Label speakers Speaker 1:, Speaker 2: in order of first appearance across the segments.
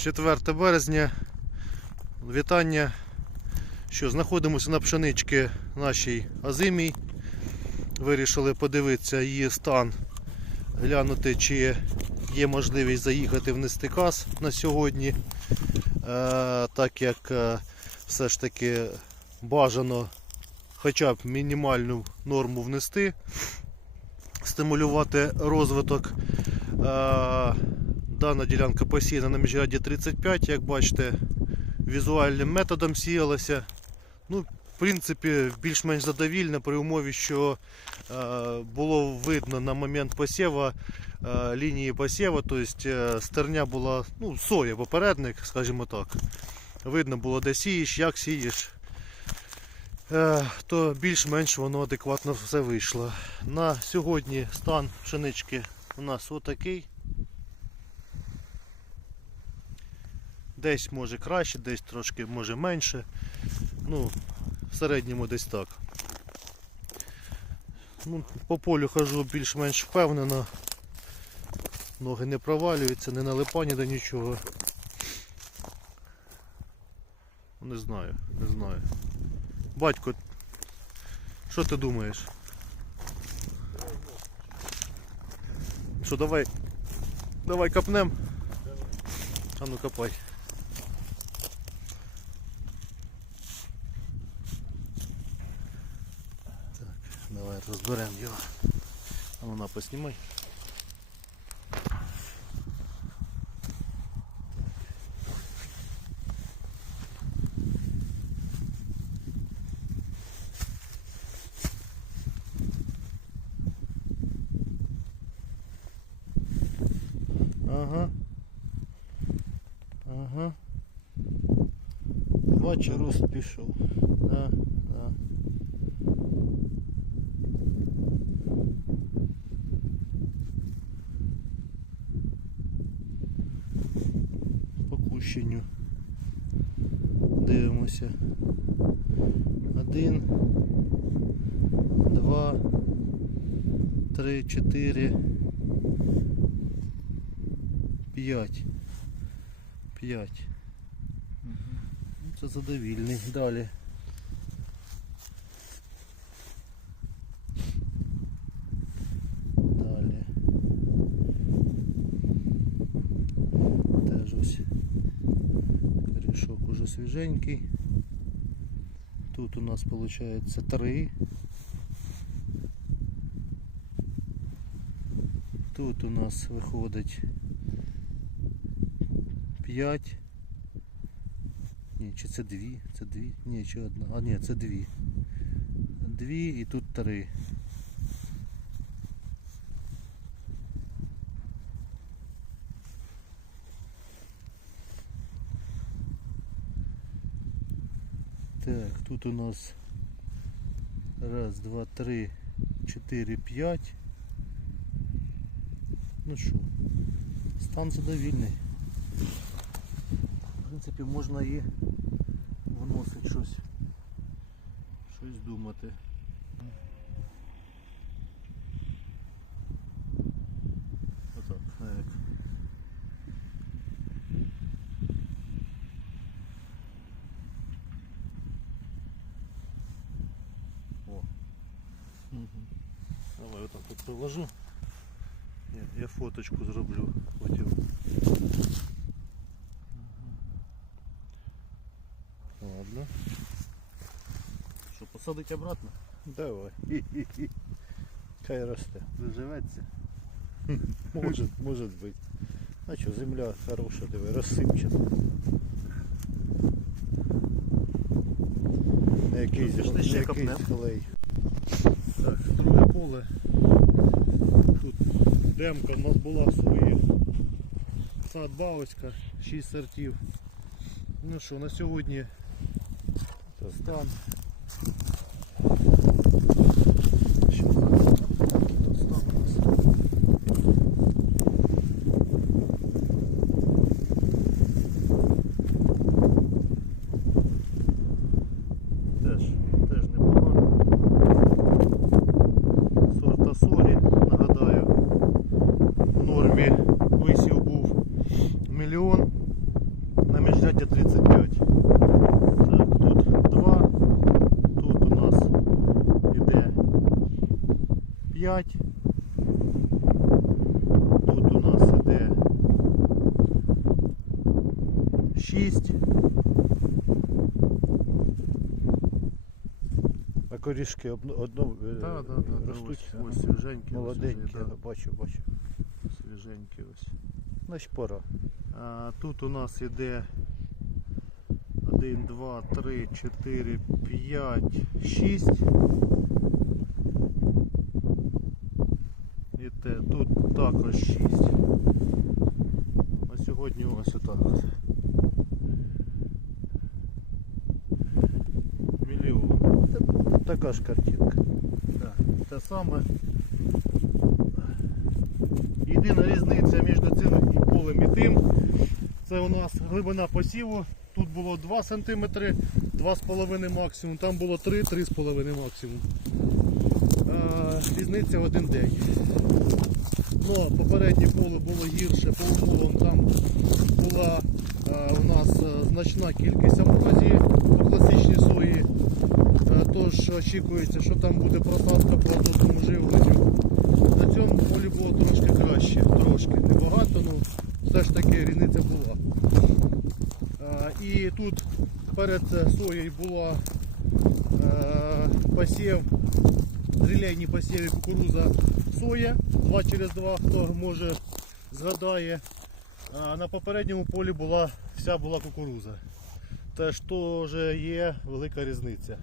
Speaker 1: 4 березня. Вітання, що знаходимося на пшеничці нашій Азимій. Вирішили подивитися її стан, глянути, чи є можливість заїхати внести каз на сьогодні. Е, так як е, все ж таки бажано хоча б мінімальну норму внести, стимулювати розвиток. Дана ділянка посіяна на міжряді 35, як бачите, візуальним методом сіялася. Ну, в принципі, більш-менш задовільно при умові, що е, було видно на момент посіву е, лінії посіву, тобто е, стерня була ну, соя, попередник, скажімо так. Видно було, де сієш, як сієш. Е, то більш-менш воно адекватно все вийшло. На сьогодні стан пшенички у нас отакий. Десь може краще, десь трошки може менше. Ну, в середньому десь так. Ну, по полю хожу більш-менш впевнено. Ноги не провалюються, не налипані до нічого. Не знаю, не знаю. Батько, що ти думаєш? Що, давай. Давай копнем. А ну копай. Давай розберемо. А ну на поснімай. Ага. Ага. Бачу, рост пішов. Да, три, чотири. П'ять. П'ять. Ну, Це задовільний. Далі. Далі. Теж ось корішок уже свіженький. Тут у нас виходить три. Тут у нас виходить 5. Ні, чи це дві? Це дві? Ні, чи одна. А ні, це дві. Дві і тут три. Так, тут у нас раз, два, три, чотири, п'ять. Ну що, стан задовільний. В принципі, можна і вносити щось, щось думати. Отак, так. О. Угу. Давай отак от приложу. Я, фоточку зроблю потім. Ладно. Що, посадить обратно?
Speaker 2: Давай. Хай росте.
Speaker 1: Доживеться.
Speaker 2: Може, може бути. А що, земля хороша, диви, розсипчата. Не якийсь, не якийсь клей.
Speaker 1: Так, друге поле. Тут демка в нас була своя. Сад Бавочка, 6 сортів. Ну що, на сьогодні стан. Що тут стан у нас? Теж, теж непогано. Сорта сорі, нормі висів був 35. Так, тут 2, тут у нас іде 5. Тут у нас іде 6.
Speaker 2: А корішки одно, одно е,
Speaker 1: Так, так, так,
Speaker 2: ростуть.
Speaker 1: ось, ось свіженькі.
Speaker 2: Молоденькі,
Speaker 1: ось, да,
Speaker 2: бачу, бачу.
Speaker 1: свіженькі ось.
Speaker 2: Значить пора.
Speaker 1: Тут у нас іде 1, 2, 3, 4, 5, 6. І те, тут також 6. А сьогодні ось отак. от. Мільйон.
Speaker 2: Така ж картинка.
Speaker 1: Так, те саме. Єдина різниця між цим полем і тим, це у нас глибина посіву. Тут було 2 см, 2,5 максимум, там було 3-3,5 максимум. А, різниця в один день. Ну, попереднє поле було гірше, по умовам там була е, у нас значна кількість амброзії у класичній сої. Тож очікується, що там буде просадка по азотному живленню. На цьому полі було трошки краще, трошки, небагато, ну все ж таки різниця була. Е, І тут перед соєю була е, посів, релейні посіви кукуруза соя 2 через 2, хто може згадає. А на попередньому полі була вся була кукуруза. Теж теж є велика різниця.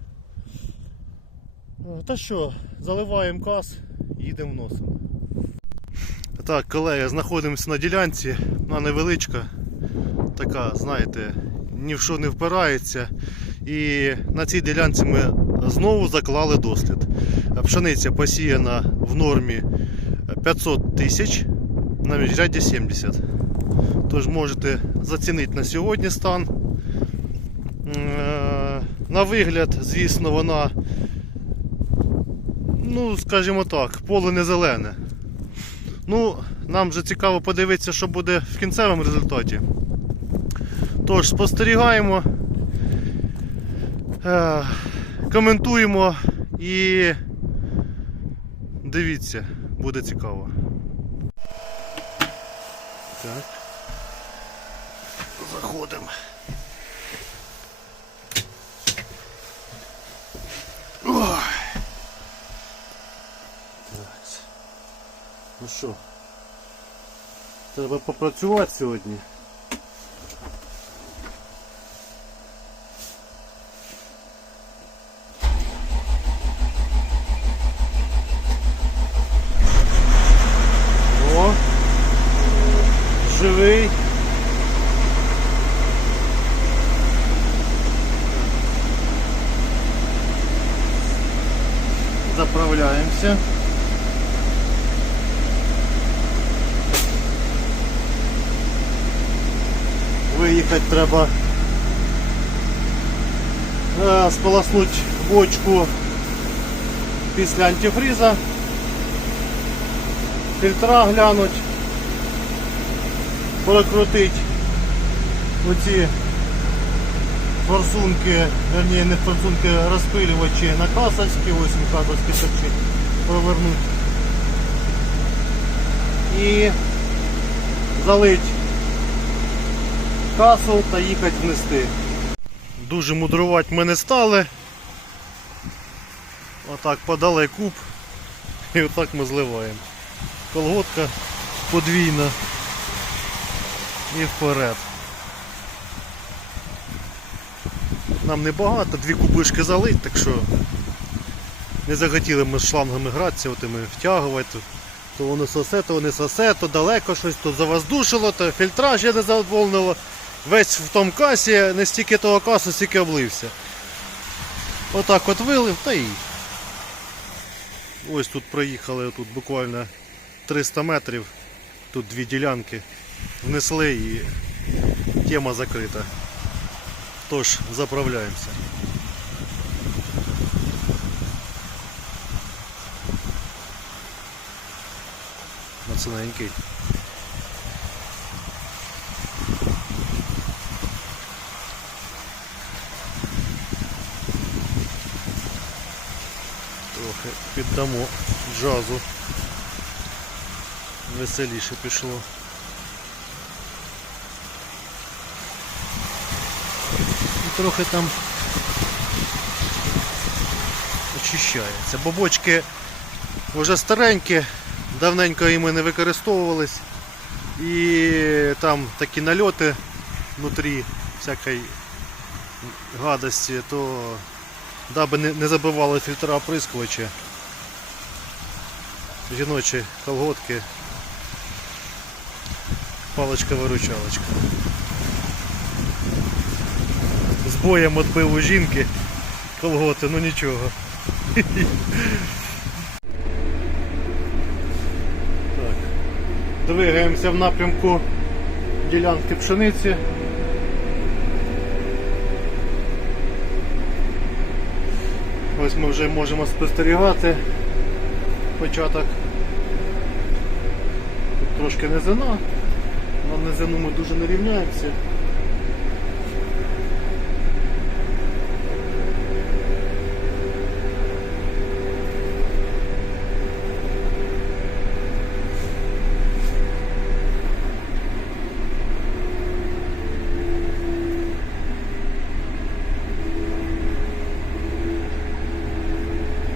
Speaker 1: Е, Та що, заливаємо каз, їдемо вносимо. Так, колеги, знаходимося на ділянці, вона невеличка, така, знаєте, ні в що не впирається. І на цій ділянці ми знову заклали дослід. Пшениця посіяна в нормі 500 тисяч на міжрядді 70. Тож можете зацінити на сьогодні стан. Е, На вигляд, звісно, вона, ну, скажімо так, поле не зелене. Ну, нам же цікаво подивитися, що буде в кінцевому результаті. Тож, спостерігаємо, е, коментуємо і дивіться, буде цікаво. Так. Заходимо. Ой. Так. Ну що, треба попрацювати сьогодні. О, живий. Заправляємося. Виїхати треба. Е, сполоснути бочку після антифриза, фільтра глянуть, прокрутить оці форсунки, верні не форсунки, розпилювачі на ось він касовські торчить, провернуть. І залить касу та їхати внести. Дуже мудрувати ми не стали. Отак подали куб і отак ми зливаємо. Колготка подвійна і вперед. Нам небагато, дві кубишки залить, так що не захотіли ми з шлангами гратися, отими втягувати. То воно сосе, то не сосе, то далеко щось, то завоздушило, то фільтраж я не задовольнило. Весь в тому касі, не стільки того касу, стільки облився. Отак от вилив та і. Ось тут проїхали тут буквально 300 метрів. Тут дві ділянки внесли і тема закрита. Тож, заправляємося. Мацененький. Дамо джазу. Веселіше пішло. І трохи там очищається. Бобочки вже старенькі, давненько іми не використовувались. І там такі нальоти внутрі всякої гадості, то даби не, забивали фільтра оприскувачі, жіночі колготки, паличка-виручалочка. З боєм відбив у жінки колготи, ну нічого. Двигаємося в напрямку ділянки пшениці. Ось ми вже можемо спостерігати початок. Трошки низина. На низину ми дуже не рівняємося.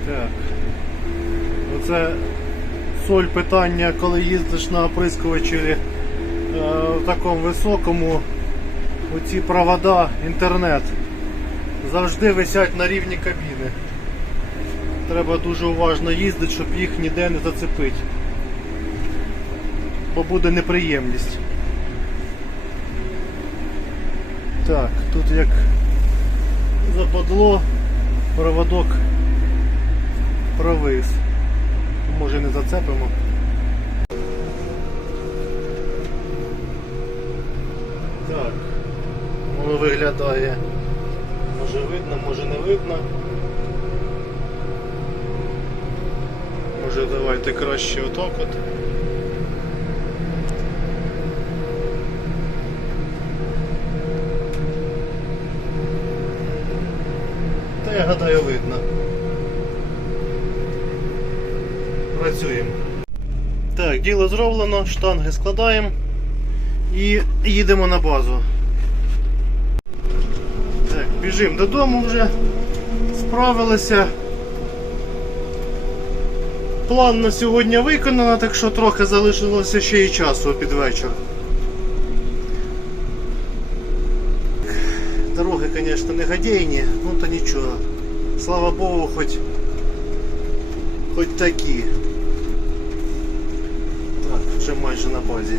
Speaker 1: Так. Оце соль питання, коли їздиш на оприскувачі е, в такому високому, оці провода, інтернет завжди висять на рівні кабіни. Треба дуже уважно їздити, щоб їх ніде не зацепити. Бо буде неприємність. Так, тут як западло, проводок провис. Може не зацепимо. Так, воно виглядає. Може видно, може не видно. Може давайте краще отак от. Та я гадаю видно. Працюємо. Так, діло зроблено, штанги складаємо і їдемо на базу. Так, біжимо додому вже. Справилися. План на сьогодні виконано, так що трохи залишилося ще й часу під вечір. Дороги, звісно, не гадейні, ну то нічого. Слава Богу, хоч, хоч такі. Так, вже майже на базі.